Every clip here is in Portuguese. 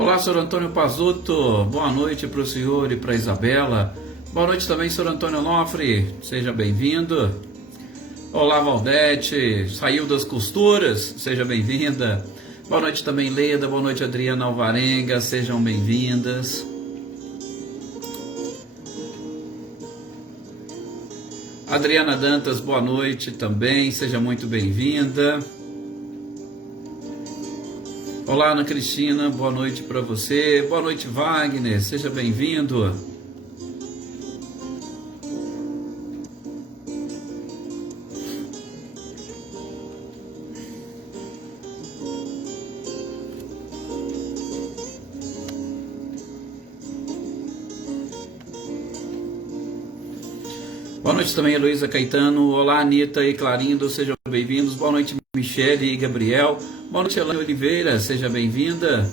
Olá, Sr. Antônio Pazotto, boa noite para o senhor e para a Isabela. Boa noite também, Sr. Antônio Nofre, seja bem-vindo. Olá, Valdete, saiu das costuras, seja bem-vinda. Boa noite também, Leda, boa noite, Adriana Alvarenga, sejam bem-vindas. Adriana Dantas, boa noite também, seja muito bem-vinda. Olá, Ana Cristina, boa noite para você. Boa noite, Wagner, seja bem-vindo. Boa noite também, Heloísa Caetano. Olá, Anitta e Clarindo, sejam bem-vindos. Boa noite, Michele e Gabriel. Boa noite, Elaine Oliveira, seja bem-vinda.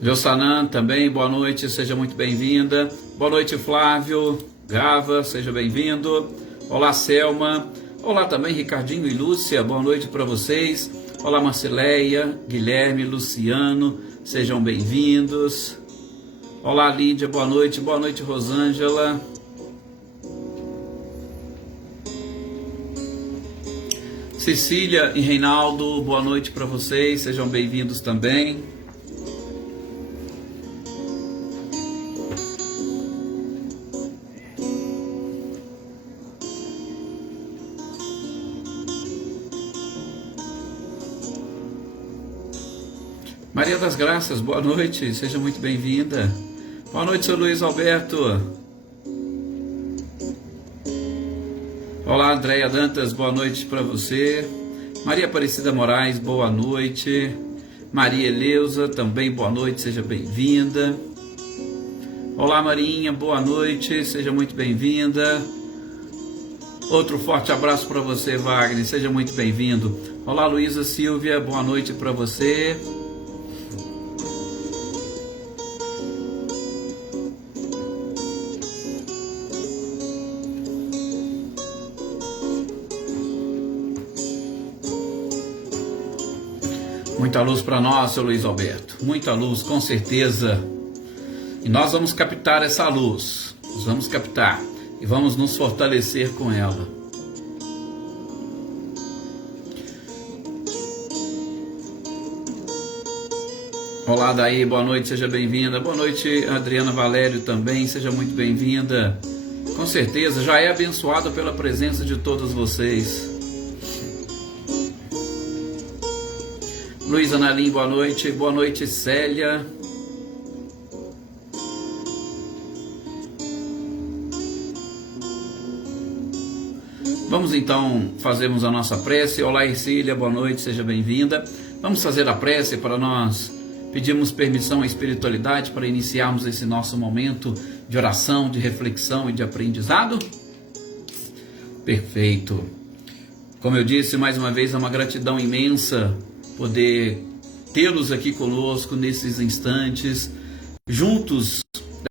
Jossanan também, boa noite, seja muito bem-vinda. Boa noite, Flávio Gava, seja bem-vindo. Olá, Selma. Olá também, Ricardinho e Lúcia, boa noite para vocês. Olá, Marcileia, Guilherme, Luciano, sejam bem-vindos. Olá, Lídia, boa noite, Rosângela. Cecília e Reinaldo, boa noite para vocês, sejam bem-vindos também. Maria das Graças, boa noite, seja muito bem-vinda. Boa noite, seu Luiz Alberto. Olá, Andréia Dantas, boa noite para você. Maria Aparecida Moraes, boa noite. Maria Eleusa, também boa noite, seja bem-vinda. Olá, Marinha, boa noite, seja muito bem-vinda. Outro forte abraço para você, Wagner, seja muito bem-vindo. Olá, Luísa Silvia, boa noite para você. Muita luz para nós, seu Luiz Alberto, muita luz, com certeza. E nós vamos captar essa luz, nós vamos captar e vamos nos fortalecer com ela. Olá, Daí, boa noite, seja bem-vinda. Boa noite, Adriana Valério também, seja muito bem-vinda. Com certeza, já é abençoada pela presença de todos vocês. Luiz Analim, boa noite, Célia. Vamos então fazermos a nossa prece. Olá, Ercília, boa noite, seja bem-vinda. Vamos fazer a prece para nós pedirmos permissão à espiritualidade para iniciarmos esse nosso momento de oração, de reflexão e de aprendizado? Perfeito. Como eu disse, mais uma vez, é uma gratidão imensa poder tê-los aqui conosco nesses instantes, juntos,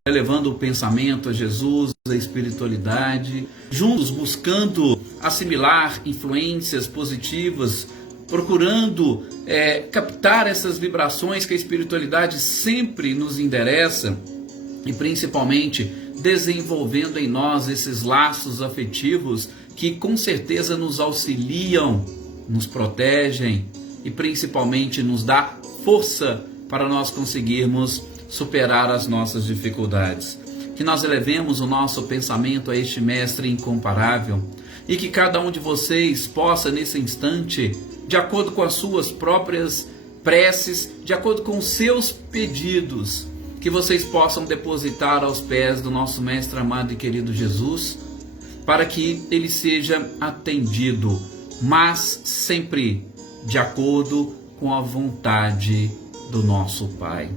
levando o pensamento a Jesus, a espiritualidade, juntos buscando assimilar influências positivas, procurando captar essas vibrações que a espiritualidade sempre nos endereça e principalmente desenvolvendo em nós esses laços afetivos que com certeza nos auxiliam, nos protegem e principalmente nos dá força para nós conseguirmos superar as nossas dificuldades. Que nós elevemos o nosso pensamento a este Mestre incomparável e que cada um de vocês possa nesse instante, de acordo com as suas próprias preces, de acordo com os seus pedidos, que vocês possam depositar aos pés do nosso Mestre amado e querido Jesus, para que ele seja atendido, mas sempre de acordo com a vontade do nosso Pai.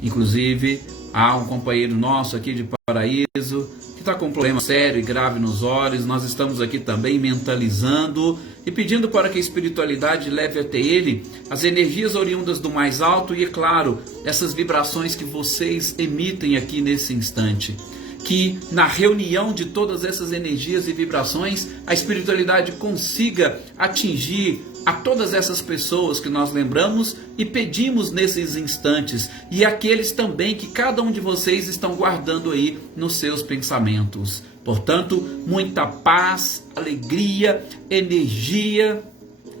Inclusive, há um companheiro nosso aqui de Paraíso que está com um problema sério e grave nos olhos. Nós estamos aqui também mentalizando e pedindo para que a espiritualidade leve até ele as energias oriundas do mais alto e, é claro, essas vibrações que vocês emitem aqui nesse instante. que na reunião de todas essas energias e vibrações, a espiritualidade consiga atingir a todas essas pessoas que nós lembramos e pedimos nesses instantes, e aqueles também que cada um de vocês estão guardando aí nos seus pensamentos. Portanto, muita paz, alegria, energia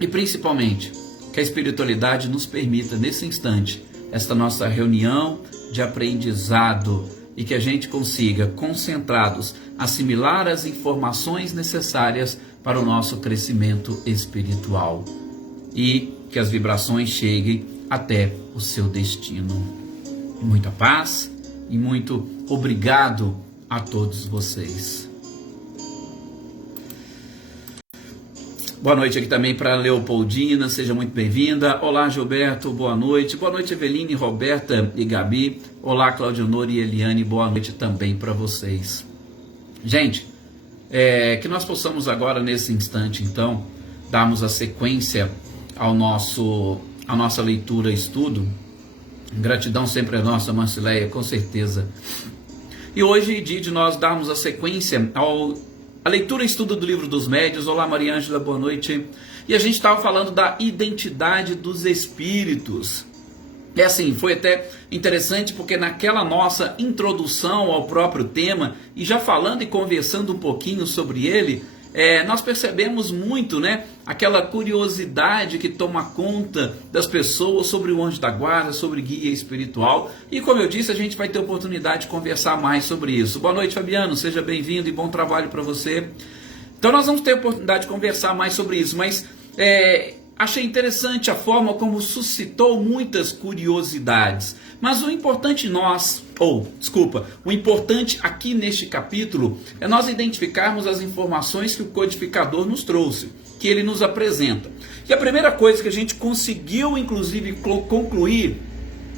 e principalmente que a espiritualidade nos permita nesse instante esta nossa reunião de aprendizado e que a gente consiga, concentrados, assimilar as informações necessárias para o nosso crescimento espiritual e que as vibrações cheguem até o seu destino. Muita paz e muito obrigado a todos vocês. Boa noite aqui também para Leopoldina, seja muito bem-vinda. Olá, Gilberto, boa noite. Boa noite, Eveline, Roberta e Gabi. Olá, Claudionor e Eliane, boa noite também para vocês. Gente, que nós possamos agora, nesse instante, então, darmos a sequência à nossa leitura e estudo. Gratidão sempre é nossa, Marcileia, com certeza. E hoje é dia de nós darmos a sequência a leitura e estudo do Livro dos Médiuns. Olá, Maria Ângela, boa noite. E a gente estava falando da identidade dos espíritos. E assim, foi até interessante porque naquela nossa introdução ao próprio tema, e já falando e conversando um pouquinho sobre ele, nós percebemos muito, aquela curiosidade que toma conta das pessoas sobre o anjo da guarda, sobre guia espiritual. E como eu disse, a gente vai ter oportunidade de conversar mais sobre isso. Boa noite, Fabiano, seja bem-vindo e bom trabalho para você. Então nós vamos ter oportunidade de conversar mais sobre isso, mas achei interessante a forma como suscitou muitas curiosidades. Mas o importante o importante aqui neste capítulo é nós identificarmos as informações que o codificador nos trouxe, que ele nos apresenta. E a primeira coisa que a gente conseguiu, inclusive, concluir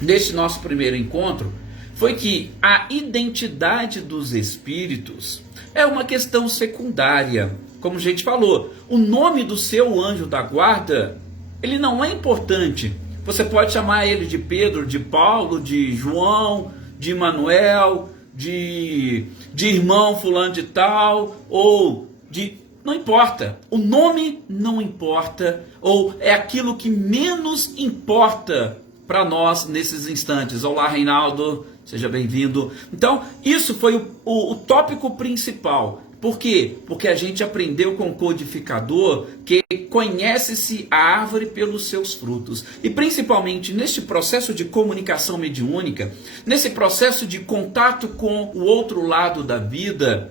neste nosso primeiro encontro foi que a identidade dos espíritos é uma questão secundária. Como a gente falou, o nome do seu anjo da guarda, ele não é importante. Você pode chamar ele de Pedro, de Paulo, de João, de Manuel, de irmão fulano de tal, ou de... Não importa. O nome não importa, ou é aquilo que menos importa para nós nesses instantes. Olá, Reinaldo, seja bem-vindo. Então, isso foi o tópico principal. Por quê? Porque a gente aprendeu com o codificador que conhece-se a árvore pelos seus frutos. E principalmente neste processo de comunicação mediúnica, nesse processo de contato com o outro lado da vida,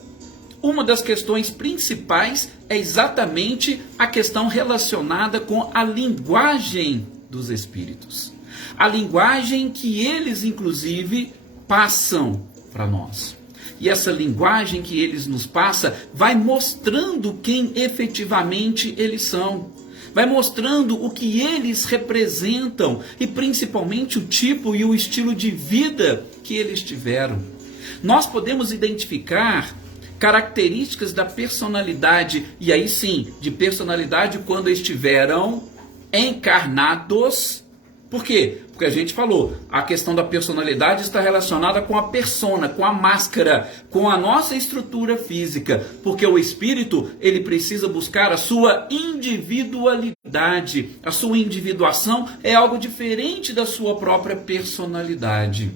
uma das questões principais é exatamente a questão relacionada com a linguagem dos espíritos. A linguagem que eles, inclusive, passam para nós. E essa linguagem que eles nos passam vai mostrando quem efetivamente eles são. Vai mostrando o que eles representam e principalmente o tipo e o estilo de vida que eles tiveram. Nós podemos identificar características da personalidade, e aí sim, de personalidade quando estiveram encarnados. Por quê? Porque a gente falou, a questão da personalidade está relacionada com a persona, com a máscara, com a nossa estrutura física, porque o espírito, ele precisa buscar a sua individualidade, a sua individuação é algo diferente da sua própria personalidade.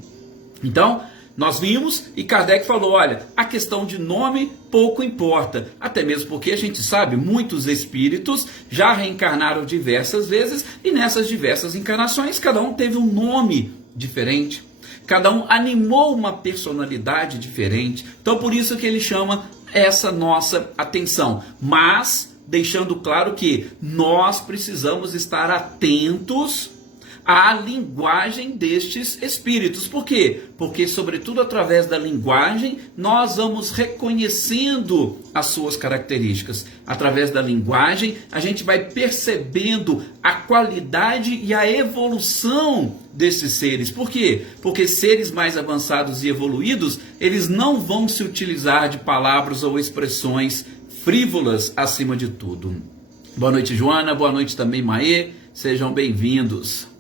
Então, nós vimos e Kardec falou, olha, a questão de nome pouco importa, até mesmo porque a gente sabe, muitos espíritos já reencarnaram diversas vezes e nessas diversas encarnações cada um teve um nome diferente, cada um animou uma personalidade diferente, então por isso que ele chama essa nossa atenção, mas deixando claro que nós precisamos estar atentos a linguagem destes espíritos. Por quê? Porque, sobretudo, através da linguagem, nós vamos reconhecendo as suas características. Através da linguagem, a gente vai percebendo a qualidade e a evolução desses seres. Por quê? Porque seres mais avançados e evoluídos, eles não vão se utilizar de palavras ou expressões frívolas acima de tudo. Boa noite, Joana. Boa noite também, Maê. Sejam bem-vindos.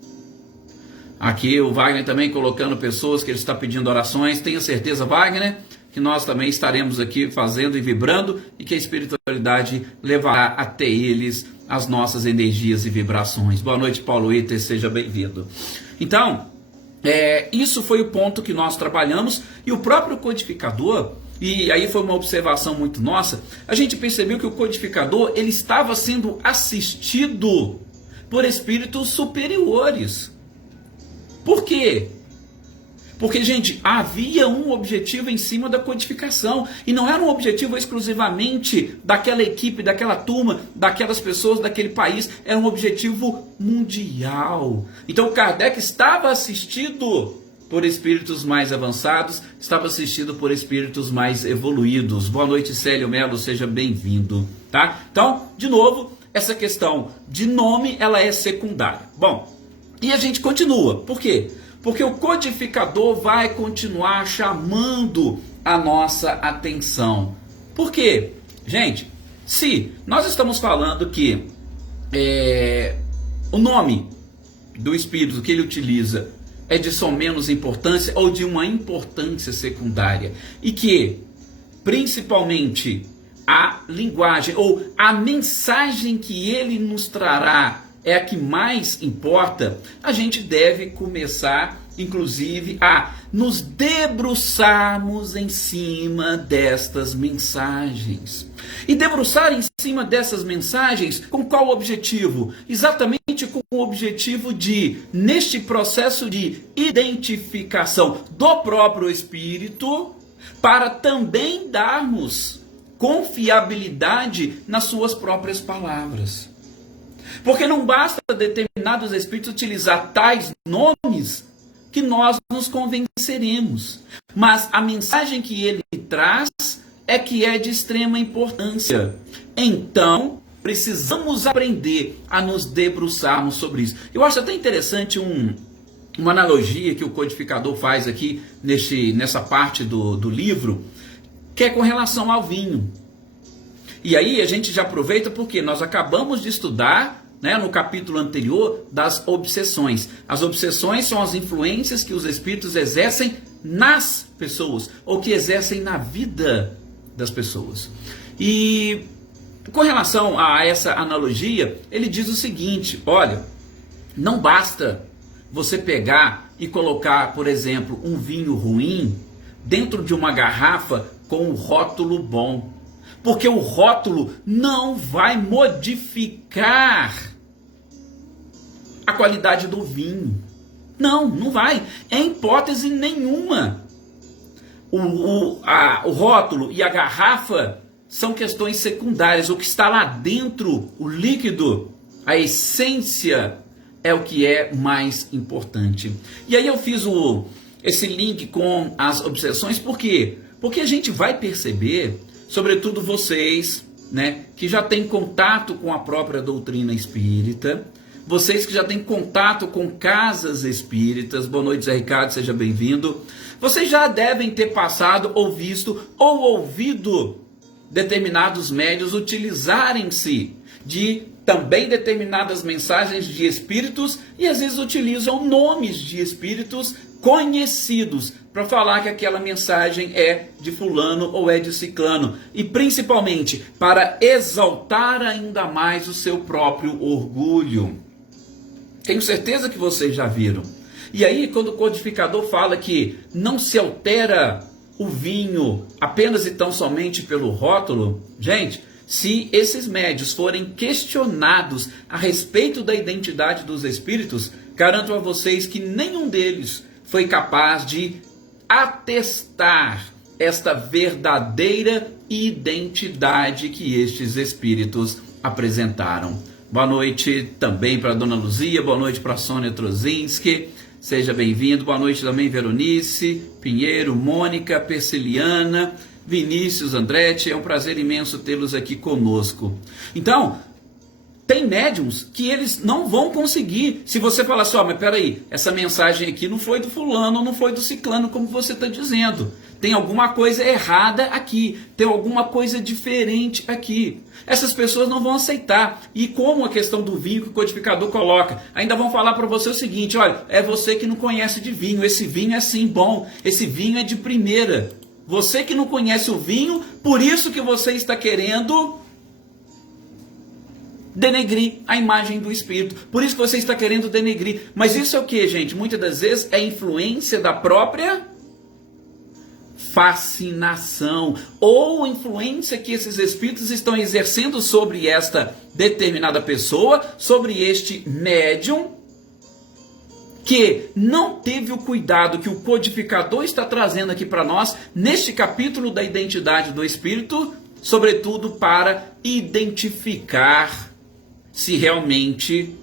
Aqui o Wagner também colocando pessoas que ele está pedindo orações. Tenha certeza, Wagner, que nós também estaremos aqui fazendo e vibrando, e que a espiritualidade levará até eles as nossas energias e vibrações. Boa noite, Paulo Iter, seja bem-vindo. Então, isso foi o ponto que nós trabalhamos, e o próprio codificador, e aí foi uma observação muito nossa, a gente percebeu que o codificador ele estava sendo assistido por espíritos superiores. Por quê? Porque, gente, havia um objetivo em cima da codificação, e não era um objetivo exclusivamente daquela equipe, daquela turma, daquelas pessoas, daquele país, era um objetivo mundial. Então Kardec estava assistido por espíritos mais avançados, estava assistido por espíritos mais evoluídos. Boa noite, Célio Melo, seja bem-vindo, tá? Então, de novo, essa questão de nome, ela é secundária. Bom, e a gente continua, por quê? Porque o codificador vai continuar chamando a nossa atenção. Por quê? Gente, se nós estamos falando que o nome do espírito que ele utiliza é de só menos importância ou de uma importância secundária, e que, principalmente, a linguagem ou a mensagem que ele nos trará é a que mais importa, a gente deve começar, inclusive, a nos debruçarmos em cima destas mensagens. E debruçar em cima dessas mensagens, com qual objetivo? Exatamente com o objetivo de, neste processo de identificação do próprio espírito, para também darmos confiabilidade nas suas próprias palavras. Porque não basta determinados espíritos utilizar tais nomes que nós nos convenceremos. Mas a mensagem que ele traz é que é de extrema importância. Então, precisamos aprender a nos debruçarmos sobre isso. Eu acho até interessante uma analogia que o codificador faz aqui nessa parte do livro, que é com relação ao vinho. E aí a gente já aproveita porque nós acabamos de estudar, no capítulo anterior, das obsessões. As obsessões são as influências que os espíritos exercem nas pessoas, ou que exercem na vida das pessoas. E com relação a essa analogia, ele diz o seguinte: olha, não basta você pegar e colocar, por exemplo, um vinho ruim dentro de uma garrafa com um rótulo bom. Porque o rótulo não vai modificar a qualidade do vinho. Não vai. Em hipótese nenhuma. O rótulo e a garrafa são questões secundárias. O que está lá dentro, o líquido, a essência, é o que é mais importante. E aí eu fiz esse link com as obsessões. Por quê? Porque a gente vai perceber, sobretudo vocês, que já têm contato com a própria doutrina espírita, vocês que já têm contato com casas espíritas. Boa noite, Zé Ricardo, seja bem-vindo. Vocês já devem ter passado ou visto ou ouvido determinados médiuns utilizarem-se de também determinadas mensagens de espíritos, e às vezes utilizam nomes de espíritos conhecidos para falar que aquela mensagem é de fulano ou é de ciclano, e principalmente para exaltar ainda mais o seu próprio orgulho. Tenho certeza que vocês já viram. E aí, quando o codificador fala que não se altera o vinho apenas e tão somente pelo rótulo, gente, se esses médios forem questionados a respeito da identidade dos espíritos, garanto a vocês que nenhum deles foi capaz de atestar esta verdadeira identidade que estes espíritos apresentaram. Boa noite também para a Dona Luzia, boa noite para a Sônia Trozinski, seja bem-vindo. Boa noite também, Veronice, Pinheiro, Mônica, Persiliana, Vinícius, Andretti. É um prazer imenso tê-los aqui conosco. Então, tem médiums que eles não vão conseguir. Se você falar assim, mas peraí, essa mensagem aqui não foi do fulano, não foi do ciclano, como você está dizendo. Tem alguma coisa errada aqui, tem alguma coisa diferente aqui. Essas pessoas não vão aceitar. E como a questão do vinho que o codificador coloca, ainda vão falar para você o seguinte: olha, é você que não conhece de vinho, esse vinho é sim bom, esse vinho é de primeira. Você que não conhece o vinho, por isso que você está querendo denegrir a imagem do Espírito. Por isso que você está querendo denegrir. Mas isso é o que, gente? Muitas das vezes é influência da própria fascinação, ou influência que esses espíritos estão exercendo sobre esta determinada pessoa, sobre este médium, que não teve o cuidado que o codificador está trazendo aqui para nós, neste capítulo da identidade do Espírito, sobretudo para identificar se realmente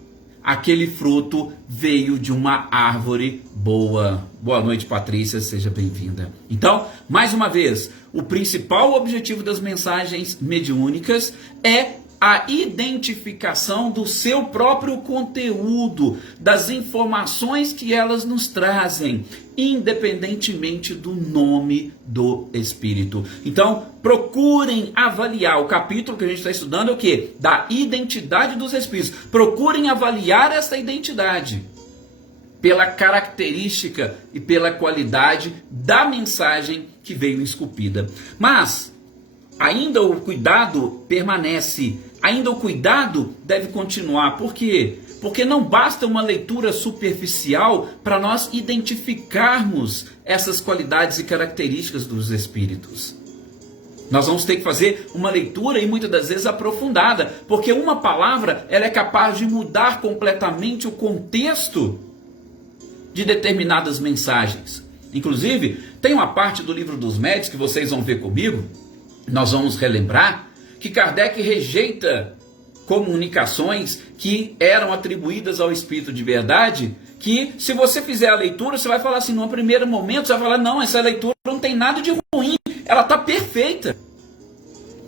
aquele fruto veio de uma árvore boa. Boa noite, Patrícia, seja bem-vinda. Então, mais uma vez, o principal objetivo das mensagens mediúnicas é a identificação do seu próprio conteúdo, das informações que elas nos trazem, independentemente do nome do Espírito. Então, procurem avaliar. O capítulo que a gente está estudando é o quê? Da identidade dos Espíritos. Procurem avaliar essa identidade pela característica e pela qualidade da mensagem que veio esculpida. Mas ainda o cuidado permanece, ainda o cuidado deve continuar. Por quê? Porque não basta uma leitura superficial para nós identificarmos essas qualidades e características dos espíritos. Nós vamos ter que fazer uma leitura e muitas das vezes aprofundada, porque uma palavra ela é capaz de mudar completamente o contexto de determinadas mensagens. Inclusive, tem uma parte do Livro dos Médiuns que vocês vão ver comigo, nós vamos relembrar, que Kardec rejeita comunicações que eram atribuídas ao Espírito de verdade, que se você fizer a leitura, você vai falar assim, no primeiro momento, você vai falar, não, essa leitura não tem nada de ruim, ela está perfeita.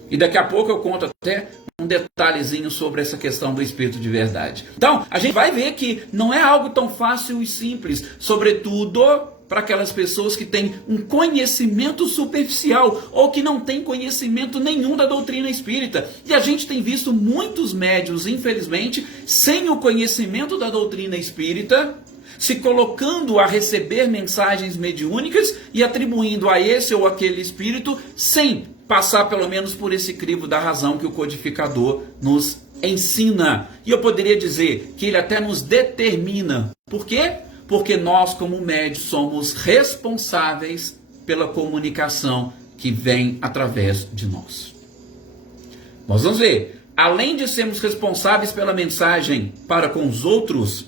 E daqui a pouco eu conto até um detalhezinho sobre essa questão do Espírito de verdade. Então, a gente vai ver que não é algo tão fácil e simples, sobretudo para aquelas pessoas que têm um conhecimento superficial ou que não têm conhecimento nenhum da doutrina espírita. E a gente tem visto muitos médiuns, infelizmente, sem o conhecimento da doutrina espírita, se colocando a receber mensagens mediúnicas e atribuindo a esse ou aquele espírito, sem passar pelo menos por esse crivo da razão que o codificador nos ensina. E eu poderia dizer que ele até nos determina. Por quê? Porque nós, como médios, somos responsáveis pela comunicação que vem através de nós. Nós vamos ver, além de sermos responsáveis pela mensagem para com os outros,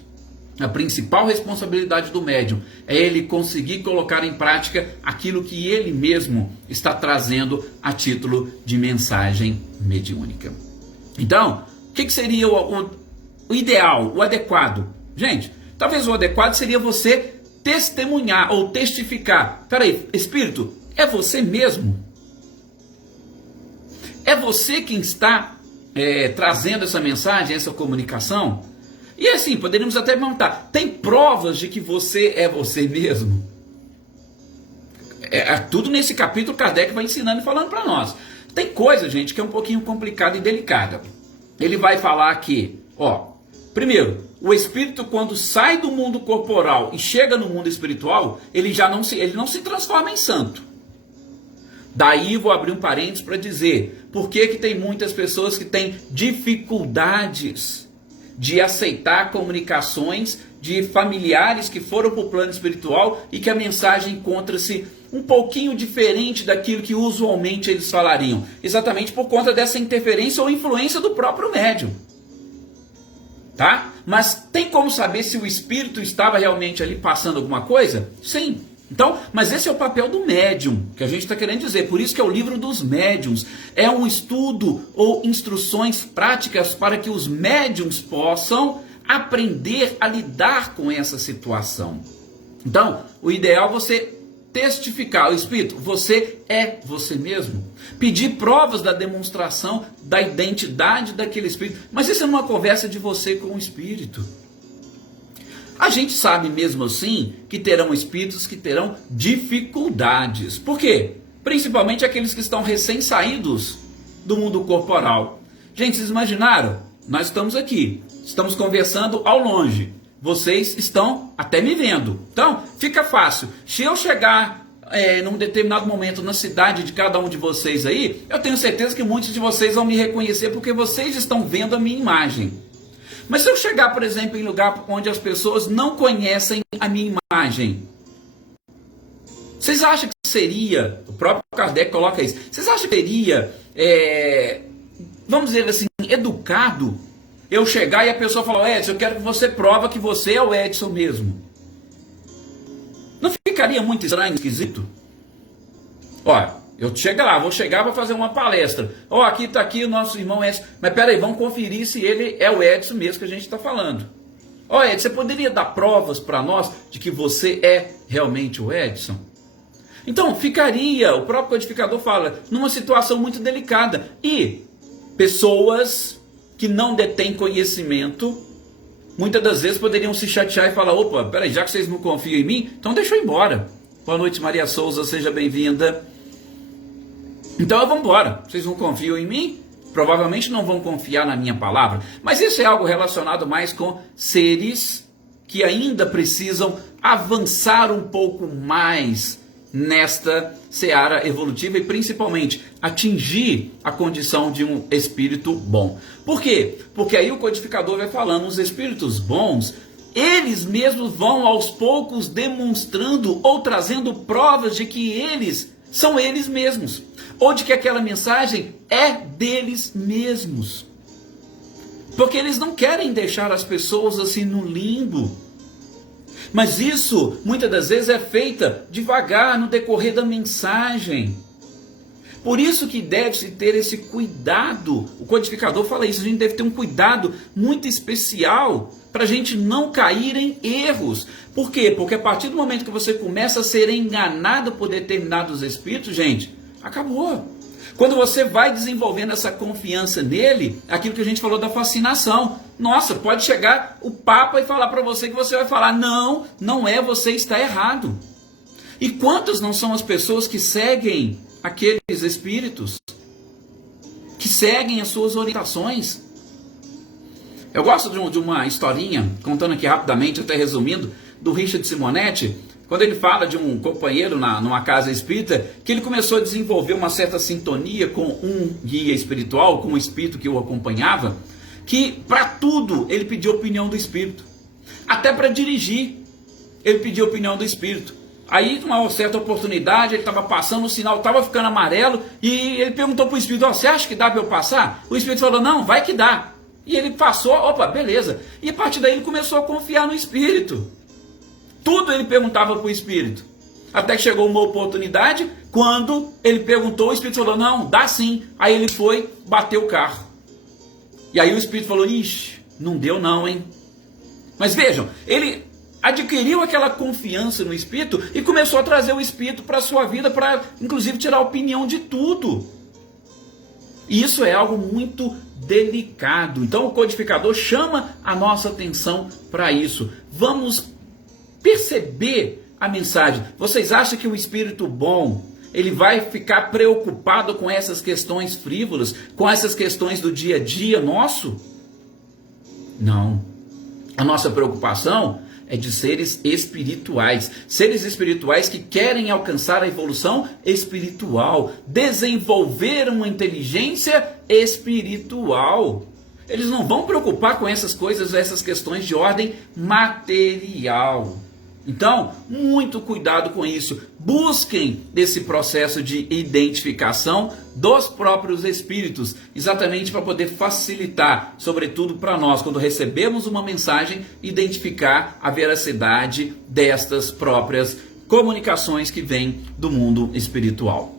a principal responsabilidade do médium é ele conseguir colocar em prática aquilo que ele mesmo está trazendo a título de mensagem mediúnica. Então, o que seria o ideal, o adequado? Gente, talvez o adequado seria você testemunhar ou testificar. Peraí, Espírito, é você mesmo? É você quem está trazendo essa mensagem, essa comunicação? E assim, poderíamos até perguntar, tem provas de que você é você mesmo? Tudo nesse capítulo Kardec vai ensinando e falando para nós. Tem coisa, gente, que é um pouquinho complicada e delicada. Ele vai falar que, primeiro, o espírito quando sai do mundo corporal e chega no mundo espiritual, ele não se transforma em santo. Daí vou abrir um parênteses para dizer, por que tem muitas pessoas que têm dificuldades de aceitar comunicações de familiares que foram para o plano espiritual e que a mensagem encontra-se um pouquinho diferente daquilo que usualmente eles falariam, exatamente por conta dessa interferência ou influência do próprio médium. Tá? Mas tem como saber se o espírito estava realmente ali passando alguma coisa? Sim. Então, mas esse é o papel do médium, que a gente está querendo dizer. Por isso que é o livro dos médiuns. É um estudo ou instruções práticas para que os médiuns possam aprender a lidar com essa situação. Então, o ideal é você testificar. O espírito, você é você mesmo. Pedir provas da demonstração da identidade daquele espírito. Mas isso é uma conversa de você com o espírito. A gente sabe mesmo assim que terão espíritos que terão dificuldades. Por quê? Principalmente aqueles que estão recém-saídos do mundo corporal. Gente, vocês imaginaram? Nós estamos aqui, estamos conversando ao longe. Vocês estão até me vendo. Então, fica fácil. Se eu chegar num determinado momento na cidade de cada um de vocês aí, eu tenho certeza que muitos de vocês vão me reconhecer porque vocês estão vendo a minha imagem. Mas se eu chegar, por exemplo, em lugar onde as pessoas não conhecem a minha imagem, vocês acham que seria, o próprio Kardec coloca isso, vocês acham que seria, vamos dizer assim, educado eu chegar e a pessoa falar, Edson, eu quero que você prova que você é o Edson mesmo? Não ficaria muito estranho, esquisito? Olha, eu chego lá, vou chegar para fazer uma palestra. Aqui está aqui o nosso irmão Edson. Mas peraí, vamos conferir se ele é o Edson mesmo que a gente está falando. Edson, você poderia dar provas para nós de que você é realmente o Edson? Então, ficaria, o próprio codificador fala, numa situação muito delicada. E pessoas que não detêm conhecimento, muitas das vezes poderiam se chatear e falar, opa, peraí, já que vocês não confiam em mim, então deixa eu ir embora. Boa noite, Maria Souza, seja bem-vinda. Então eu vou embora. Vocês não confiam em mim? Provavelmente não vão confiar na minha palavra. Mas isso é algo relacionado mais com seres que ainda precisam avançar um pouco mais nesta seara evolutiva e principalmente atingir a condição de um espírito bom. Por quê? Porque aí o codificador vai falando, os espíritos bons, eles mesmos vão aos poucos demonstrando ou trazendo provas de que eles são eles mesmos, ou de que aquela mensagem é deles mesmos. Porque eles não querem deixar as pessoas assim no limbo. Mas isso, muitas das vezes, é feita devagar no decorrer da mensagem. Por isso que deve-se ter esse cuidado. O codificador fala isso, a gente deve ter um cuidado muito especial para a gente não cair em erros. Por quê? Porque a partir do momento que você começa a ser enganado por determinados espíritos, gente, acabou. Quando você vai desenvolvendo essa confiança nele, aquilo que a gente falou da fascinação. Nossa, pode chegar o Papa e falar para você que você vai falar, não, não é, você está errado. E quantas não são as pessoas que seguem aqueles espíritos, que seguem as suas orientações? Eu gosto de uma historinha, contando aqui rapidamente, até resumindo, do Richard Simonetti, quando ele fala de um companheiro numa casa espírita, que ele começou a desenvolver uma certa sintonia com um guia espiritual, com um espírito que o acompanhava, que para tudo ele pediu opinião do espírito. Até para dirigir, ele pediu opinião do espírito. Aí, numa certa oportunidade, ele estava passando, o sinal estava ficando amarelo, e ele perguntou para o espírito, você acha que dá para eu passar? O espírito falou, não, vai que dá. E ele passou, opa, beleza. E a partir daí ele começou a confiar no espírito. Tudo ele perguntava para o espírito. Até que chegou uma oportunidade, quando ele perguntou, o espírito falou, não, dá sim. Aí ele foi, bateu o carro. E aí o espírito falou, ixi, não deu não, hein? Mas vejam, ele adquiriu aquela confiança no espírito e começou a trazer o espírito para a sua vida, para inclusive tirar a opinião de tudo. E isso é algo muito delicado. Então o codificador chama a nossa atenção para isso. Vamos perceber a mensagem. Vocês acham que o espírito bom, ele vai ficar preocupado com essas questões frívolas, com essas questões do dia a dia nosso? Não. A nossa preocupação é de seres espirituais. Seres espirituais que querem alcançar a evolução espiritual, desenvolver uma inteligência espiritual. Eles não vão preocupar com essas coisas, essas questões de ordem material. Então, muito cuidado com isso. Busquem desse processo de identificação dos próprios espíritos, exatamente para poder facilitar, sobretudo para nós, quando recebemos uma mensagem, identificar a veracidade destas próprias comunicações que vêm do mundo espiritual.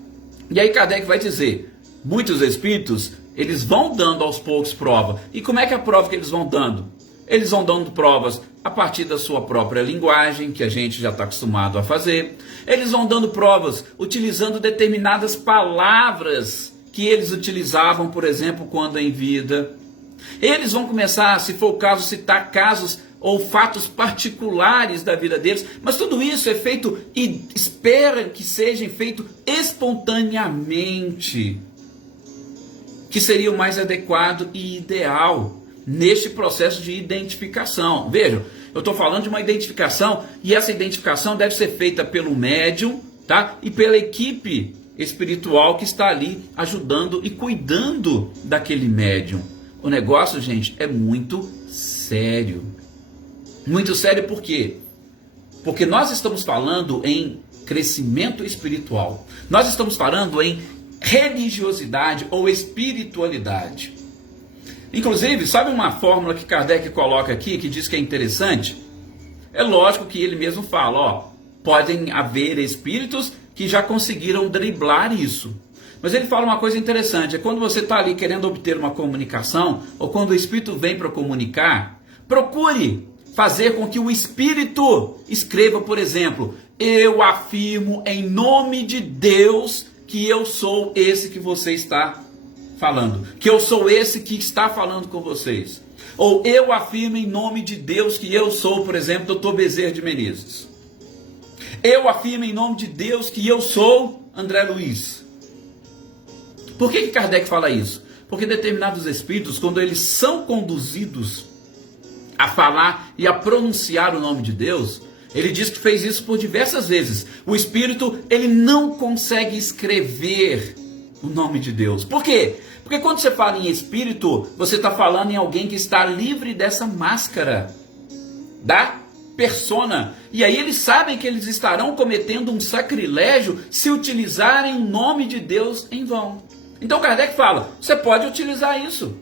E aí Kardec vai dizer, muitos espíritos, eles vão dando aos poucos prova. E como é que é a prova que eles vão dando? Eles vão dando provas a partir da sua própria linguagem, que a gente já está acostumado a fazer. Eles vão dando provas utilizando determinadas palavras que eles utilizavam, por exemplo, quando em vida. Eles vão começar, se for o caso, citar casos ou fatos particulares da vida deles, mas tudo isso é feito e espera que seja feito espontaneamente, que seria o mais adequado e ideal neste processo de identificação. Vejam, eu estou falando de uma identificação, e essa identificação deve ser feita pelo médium tá? E pela equipe espiritual que está ali ajudando e cuidando daquele médium. O negócio, gente, é muito sério. Muito sério por quê? Porque nós estamos falando em crescimento espiritual. Nós estamos falando em religiosidade ou espiritualidade. Inclusive, sabe uma fórmula que Kardec coloca aqui, que diz que é interessante? É lógico que ele mesmo fala, ó, podem haver espíritos que já conseguiram driblar isso. Mas ele fala uma coisa interessante, é quando você está ali querendo obter uma comunicação, ou quando o espírito vem para comunicar, procure fazer com que o espírito escreva, por exemplo, eu afirmo em nome de Deus que eu sou esse que você está falando, que eu sou esse que está falando com vocês. Ou eu afirmo em nome de Deus que eu sou, por exemplo, Dr. Bezerra de Menezes. Eu afirmo em nome de Deus que eu sou André Luiz. Por que Kardec fala isso? Porque determinados espíritos, quando eles são conduzidos a falar e a pronunciar o nome de Deus, ele diz que fez isso por diversas vezes. O espírito, ele não consegue escrever o nome de Deus. Por quê? Porque quando você fala em espírito, você está falando em alguém que está livre dessa máscara da persona. E aí eles sabem que eles estarão cometendo um sacrilégio se utilizarem o nome de Deus em vão. Então Kardec fala, você pode utilizar isso.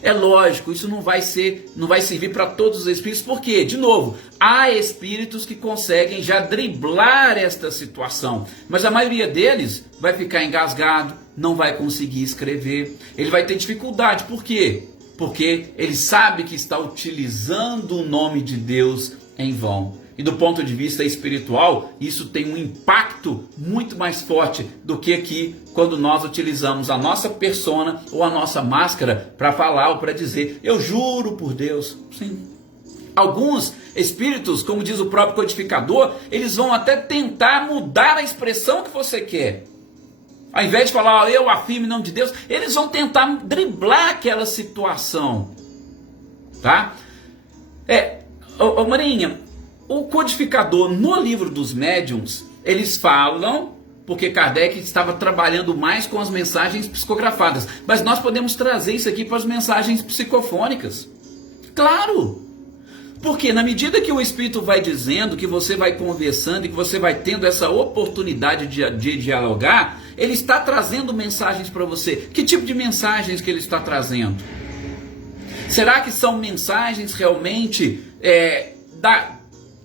É lógico, isso não vai servir para todos os espíritos, porque, de novo, há espíritos que conseguem já driblar esta situação, mas a maioria deles vai ficar engasgado, não vai conseguir escrever, ele vai ter dificuldade. Por quê? Porque ele sabe que está utilizando o nome de Deus em vão. E do ponto de vista espiritual, isso tem um impacto muito mais forte do que aqui, quando nós utilizamos a nossa persona ou a nossa máscara para falar ou para dizer, eu juro por Deus. Sim. Alguns espíritos, como diz o próprio codificador, eles vão até tentar mudar a expressão que você quer. Ao invés de falar, eu afirmo em nome de Deus, eles vão tentar driblar aquela situação. Tá? Marinha, o codificador, no livro dos médiuns, eles falam, porque Kardec estava trabalhando mais com as mensagens psicografadas, mas nós podemos trazer isso aqui para as mensagens psicofônicas. Claro! Porque na medida que o Espírito vai dizendo, que você vai conversando e que você vai tendo essa oportunidade de dialogar, ele está trazendo mensagens para você. Que tipo de mensagens que ele está trazendo? Será que são mensagens realmente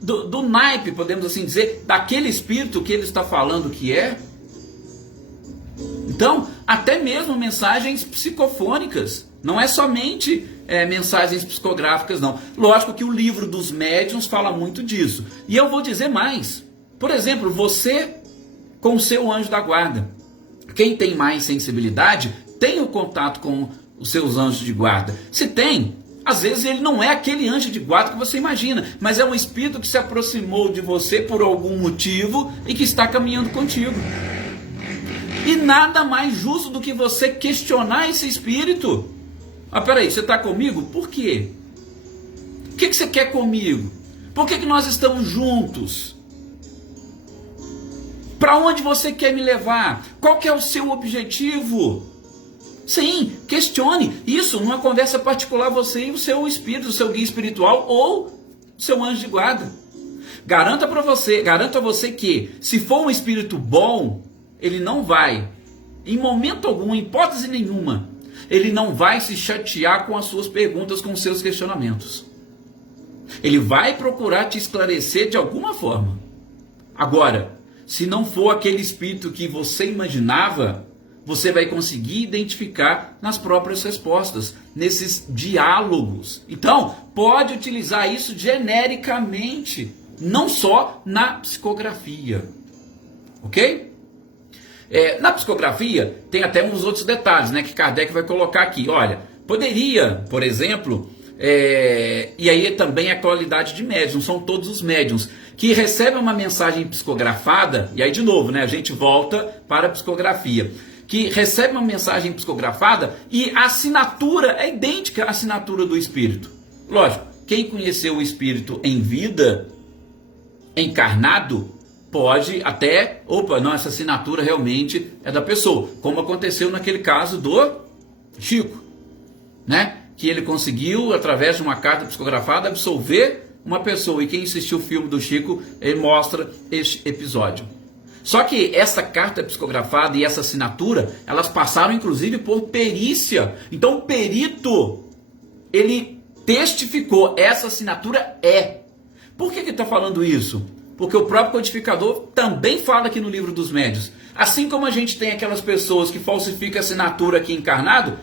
do naipe, podemos assim dizer, daquele espírito que ele está falando que é? Então, até mesmo mensagens psicofônicas, não é somente mensagens psicográficas, não. Lógico que o livro dos médiuns fala muito disso. E eu vou dizer mais. Por exemplo, você com o seu anjo da guarda. Quem tem mais sensibilidade tem o contato com os seus anjos de guarda. Se tem, às vezes ele não é aquele anjo de guarda que você imagina, mas é um espírito que se aproximou de você por algum motivo e que está caminhando contigo. E nada mais justo do que você questionar esse espírito. Ah, peraí, você está comigo? Por quê? O que você quer comigo? Por que nós estamos juntos? Para onde você quer me levar? Qual que é o seu objetivo? Sim, questione isso numa conversa particular, você e o seu espírito, o seu guia espiritual ou o seu anjo de guarda. Garanto a você que, se for um espírito bom, ele não vai, em momento algum, em hipótese nenhuma, ele não vai se chatear com as suas perguntas, com os seus questionamentos. Ele vai procurar te esclarecer de alguma forma. Agora, se não for aquele espírito que você imaginava, você vai conseguir identificar nas próprias respostas, nesses diálogos. Então, pode utilizar isso genericamente, não só na psicografia. Ok? Na psicografia, tem até uns outros detalhes, né, que Kardec vai colocar aqui. Olha, poderia, por exemplo, e aí também a qualidade de médium, são todos os médiums, que recebem uma mensagem psicografada, e aí de novo, né, a gente volta para a psicografia, que recebe uma mensagem psicografada e a assinatura é idêntica à assinatura do espírito. Lógico, quem conheceu o espírito em vida, encarnado, pode até, opa, não, essa assinatura realmente é da pessoa, como aconteceu naquele caso do Chico, né? Que ele conseguiu, através de uma carta psicografada, absolver uma pessoa. E quem assistiu o filme do Chico, ele mostra este episódio. Só que essa carta psicografada e essa assinatura, elas passaram inclusive por perícia. Então o perito, ele testificou, essa assinatura é. Por que ele está falando isso? Porque o próprio codificador também fala aqui no Livro dos Médiuns. Assim como a gente tem aquelas pessoas que falsificam a assinatura aqui encarnado,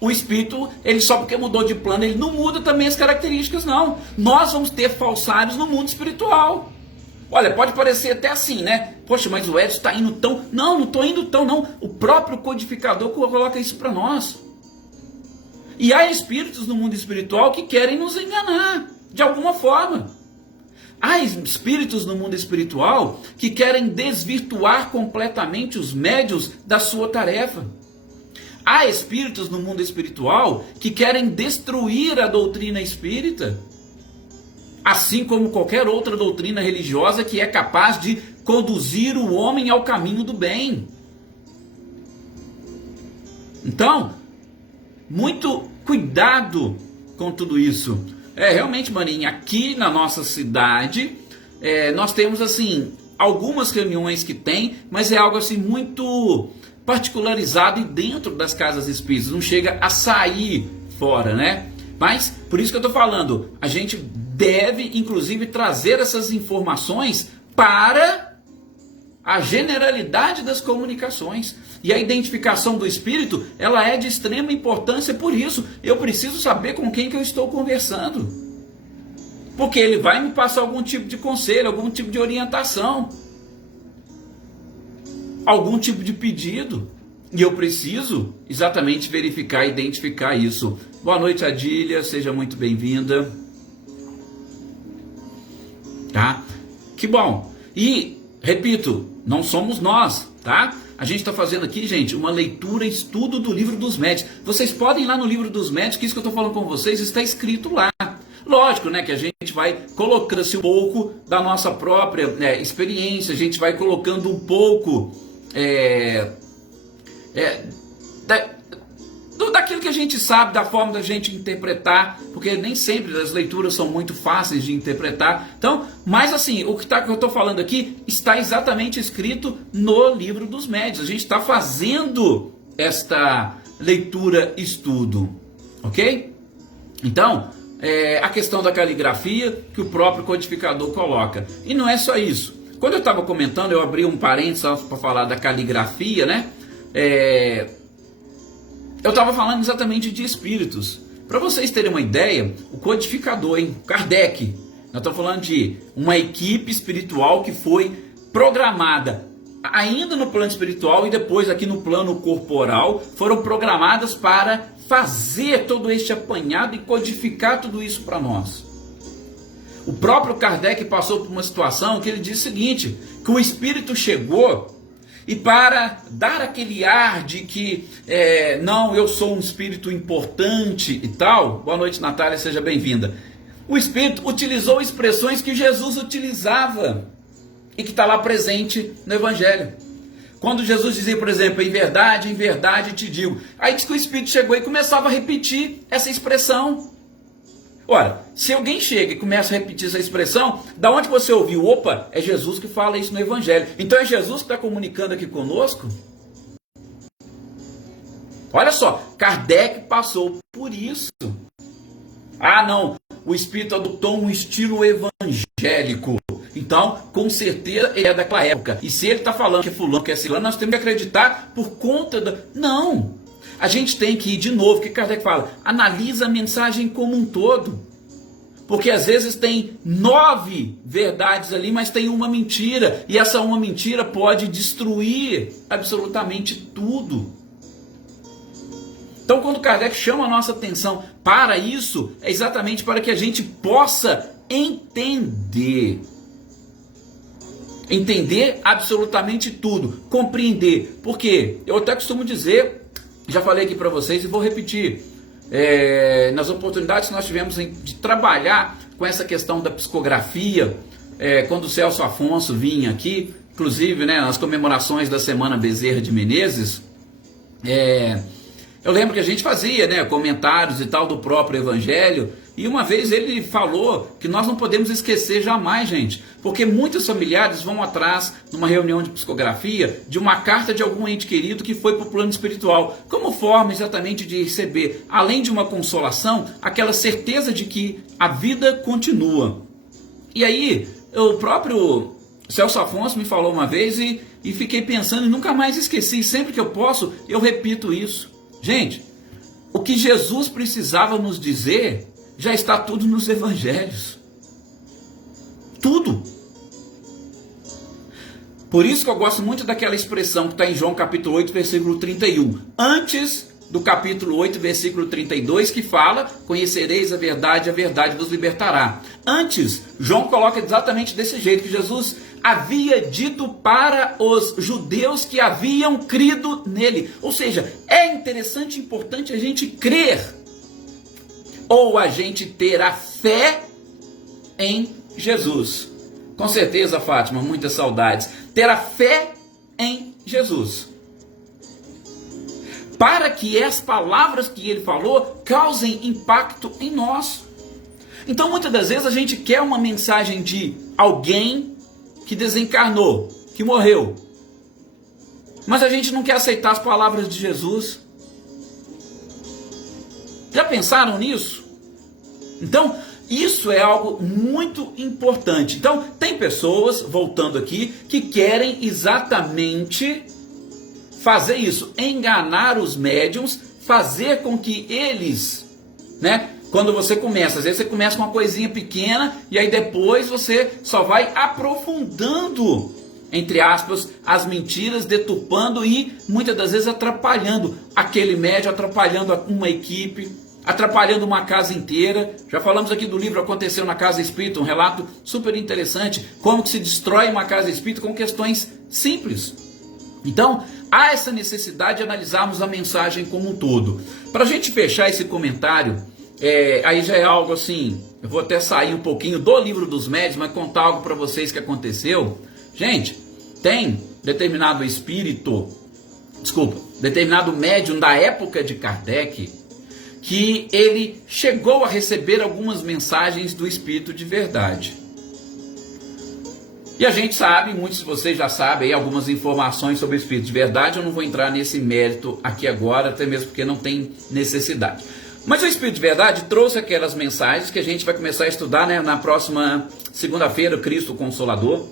o espírito, ele só porque mudou de plano, ele não muda também as características, não. Nós vamos ter falsários no mundo espiritual. Olha, pode parecer até assim, né? Poxa, mas o Edson está indo tão... Não, não estou indo tão, não. O próprio codificador coloca isso para nós. E há espíritos no mundo espiritual que querem nos enganar, de alguma forma. Há espíritos no mundo espiritual que querem desvirtuar completamente os médiuns da sua tarefa. Há espíritos no mundo espiritual que querem destruir a doutrina espírita, assim como qualquer outra doutrina religiosa que é capaz de conduzir o homem ao caminho do bem. Então, muito cuidado com tudo isso. Realmente, Marinha, aqui na nossa cidade, nós temos, assim, algumas reuniões que tem, mas é algo, assim, muito particularizado e dentro das casas espíritas, não chega a sair fora, né? Mas, por isso que eu estou falando, a gente deve, inclusive, trazer essas informações para a generalidade das comunicações. E a identificação do espírito, ela é de extrema importância, por isso eu preciso saber com quem que eu estou conversando. Porque ele vai me passar algum tipo de conselho, algum tipo de orientação, algum tipo de pedido. E eu preciso exatamente verificar, identificar isso. Boa noite, Adília, seja muito bem-vinda. Tá? Que bom. E, repito, não somos nós, tá? A gente está fazendo aqui, gente, uma leitura, estudo do Livro dos Médiuns. Vocês podem ir lá no Livro dos Médiuns, que isso que eu estou falando com vocês está escrito lá. Lógico, né, que a gente vai colocando assim, um pouco da nossa própria experiência, a gente vai colocando um pouco daquilo que a gente sabe, da forma da gente interpretar, porque nem sempre as leituras são muito fáceis de interpretar. Então, mas assim, o que eu estou falando aqui está exatamente escrito no Livro dos Médiuns. A gente está fazendo esta leitura, estudo, ok? Então, a questão da caligrafia que o próprio codificador coloca. E não é só isso. Quando eu estava comentando, eu abri um parênteses para falar da caligrafia, né? Eu estava falando exatamente de espíritos. Para vocês terem uma ideia, o codificador, Kardec, nós estamos falando de uma equipe espiritual que foi programada ainda no plano espiritual e depois aqui no plano corporal, foram programadas para fazer todo este apanhado e codificar tudo isso para nós. O próprio Kardec passou por uma situação que ele diz o seguinte, que o espírito chegou e para dar aquele ar de que, não, eu sou um espírito importante e tal, boa noite, Natália, seja bem-vinda. O espírito utilizou expressões que Jesus utilizava e que está lá presente no Evangelho. Quando Jesus dizia, por exemplo, em verdade te digo. Aí diz que o espírito chegou e começava a repetir essa expressão. Ora, se alguém chega e começa a repetir essa expressão, da onde você ouviu? Opa, é Jesus que fala isso no Evangelho. Então é Jesus que está comunicando aqui conosco? Olha só, Kardec passou por isso. Ah, não, o Espírito adotou um estilo evangélico. Então, com certeza, ele é daquela época. E se ele está falando que é fulano, que é ciclano, nós temos que acreditar por conta da... Não! A gente tem que ir de novo, o que Kardec fala? Analisa a mensagem como um todo. Porque às vezes tem 9 verdades ali, mas tem uma mentira. E essa uma mentira pode destruir absolutamente tudo. Então, quando Kardec chama a nossa atenção para isso, é exatamente para que a gente possa entender. Entender absolutamente tudo. Compreender. Porque eu até costumo dizer, já falei aqui para vocês e vou repetir. Nas oportunidades que nós tivemos de trabalhar com essa questão da psicografia, quando o Celso Afonso vinha aqui, inclusive, né, nas comemorações da Semana Bezerra de Menezes, eu lembro que a gente fazia, né, comentários e tal do próprio Evangelho, e uma vez ele falou que nós não podemos esquecer jamais, gente, porque muitos familiares vão atrás, numa reunião de psicografia, de uma carta de algum ente querido que foi para o plano espiritual, como forma exatamente de receber, além de uma consolação, aquela certeza de que a vida continua. E aí, o próprio Celso Afonso me falou uma vez e fiquei pensando e nunca mais esqueci, sempre que eu posso, eu repito isso. Gente, o que Jesus precisava nos dizer já está tudo nos evangelhos. Tudo. Por isso que eu gosto muito daquela expressão que está em João capítulo 8, versículo 31. Antes do capítulo 8, versículo 32, que fala: conhecereis a verdade vos libertará. Antes, João coloca exatamente desse jeito, que Jesus havia dito para os judeus que haviam crido nele. Ou seja, é interessante e importante a gente crer, ou a gente ter a fé em Jesus. Com certeza, Fátima, muitas saudades. Ter a fé em Jesus, para que as palavras que ele falou causem impacto em nós. Então, muitas das vezes a gente quer uma mensagem de alguém que desencarnou, que morreu, mas a gente não quer aceitar as palavras de Jesus. Já pensaram nisso? Então, isso é algo muito importante. Então, tem pessoas, voltando aqui, que querem exatamente fazer isso, enganar os médiums, fazer com que eles, né? Quando você começa, às vezes você começa com uma coisinha pequena e aí depois você só vai aprofundando, entre aspas, as mentiras, deturpando e muitas das vezes atrapalhando aquele médium, atrapalhando uma equipe, atrapalhando uma casa inteira. Já falamos aqui do livro Aconteceu na Casa Espírita, um relato super interessante, como que se destrói uma casa espírita com questões simples. Então, há essa necessidade de analisarmos a mensagem como um todo. Para a gente fechar esse comentário, aí já é algo assim, eu vou até sair um pouquinho do livro dos médiuns, mas contar algo para vocês que aconteceu. Gente, tem determinado determinado médium da época de Kardec, que ele chegou a receber algumas mensagens do Espírito de Verdade. E a gente sabe, muitos de vocês já sabem aí algumas informações sobre o Espírito de Verdade, eu não vou entrar nesse mérito aqui agora, até mesmo porque não tem necessidade. Mas o Espírito de Verdade trouxe aquelas mensagens que a gente vai começar a estudar, né, na próxima segunda-feira, Cristo Consolador.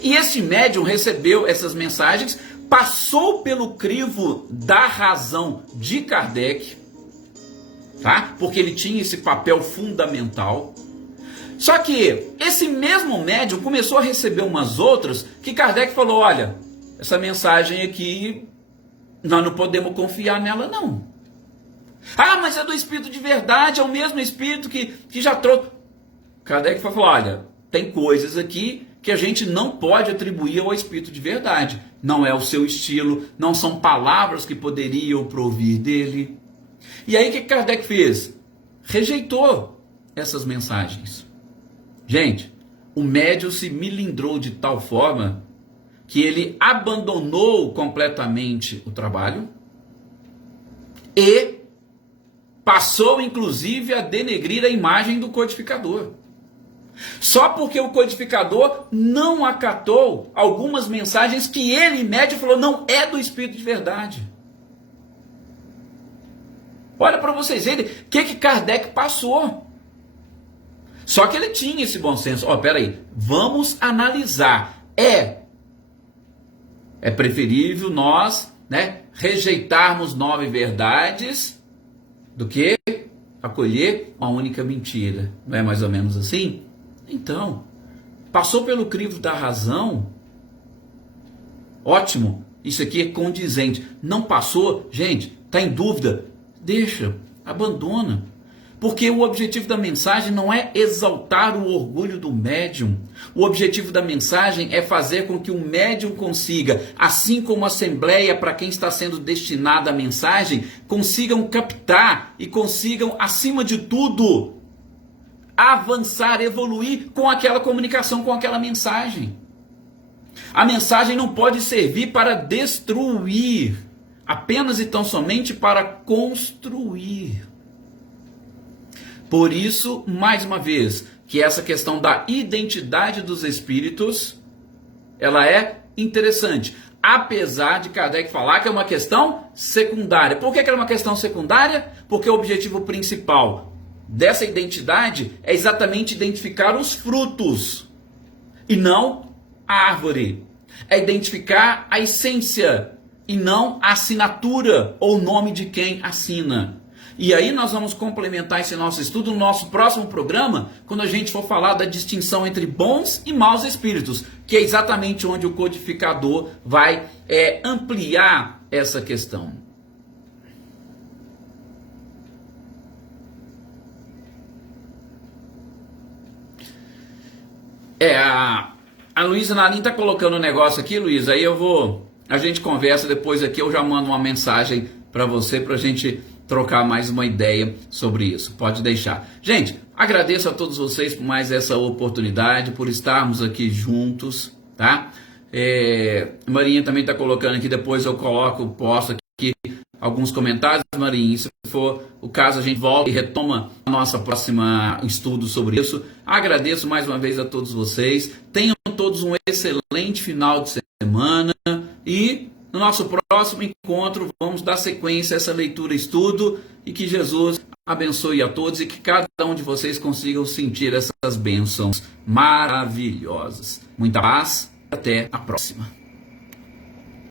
E esse médium recebeu essas mensagens, passou pelo crivo da razão de Kardec, tá? Porque ele tinha esse papel fundamental. Só que esse mesmo médium começou a receber umas outras que Kardec falou: olha, essa mensagem aqui, nós não podemos confiar nela não. Ah, mas é do Espírito de Verdade, é o mesmo Espírito que já trouxe. Kardec falou: olha, tem coisas aqui que a gente não pode atribuir ao Espírito de Verdade. Não é o seu estilo, não são palavras que poderiam provir dele. E aí o que Kardec fez? Rejeitou essas mensagens. Gente, o médium se milindrou de tal forma que ele abandonou completamente o trabalho e passou inclusive a denegrir a imagem do codificador. Só porque o codificador não acatou algumas mensagens que ele, médium, falou: não é do Espírito de Verdade. Olha para vocês verem o que Kardec passou. Só que ele tinha esse bom senso. Peraí, vamos analisar. É preferível nós, né, rejeitarmos 9 verdades do que acolher uma única mentira. Não é mais ou menos assim? Então, passou pelo crivo da razão. Ótimo, isso aqui é condizente. Não passou, gente, está em dúvida? Deixa, abandona. Porque o objetivo da mensagem não é exaltar o orgulho do médium. O objetivo da mensagem é fazer com que o médium consiga, assim como a assembleia para quem está sendo destinada a mensagem, consigam captar e consigam, acima de tudo, avançar, evoluir com aquela comunicação, com aquela mensagem. A mensagem não pode servir para destruir, apenas e tão somente para construir. Por isso, mais uma vez, que essa questão da identidade dos espíritos, ela é interessante. Apesar de Kardec falar que é uma questão secundária. Por que é uma questão secundária? Porque o objetivo principal dessa identidade é exatamente identificar os frutos e não a árvore. É identificar a essência e não a assinatura ou o nome de quem assina. E aí nós vamos complementar esse nosso estudo no nosso próximo programa, quando a gente for falar da distinção entre bons e maus espíritos, que é exatamente onde o codificador vai ampliar essa questão. A Luísa Nalim está colocando um negócio aqui, Luísa, aí a gente conversa depois aqui, eu já mando uma mensagem para você, para a gente trocar mais uma ideia sobre isso. Pode deixar. Gente, agradeço a todos vocês por mais essa oportunidade, por estarmos aqui juntos, tá? Marinha também está colocando aqui, depois eu posto aqui alguns comentários, Marinha. Se for o caso, a gente volta e retoma a nossa próxima estudo sobre isso. Agradeço mais uma vez a todos vocês. Tenham todos um excelente final de semana e no nosso próximo encontro vamos dar sequência a essa leitura e estudo e que Jesus abençoe a todos e que cada um de vocês consigam sentir essas bênçãos maravilhosas. Muita paz e até a próxima.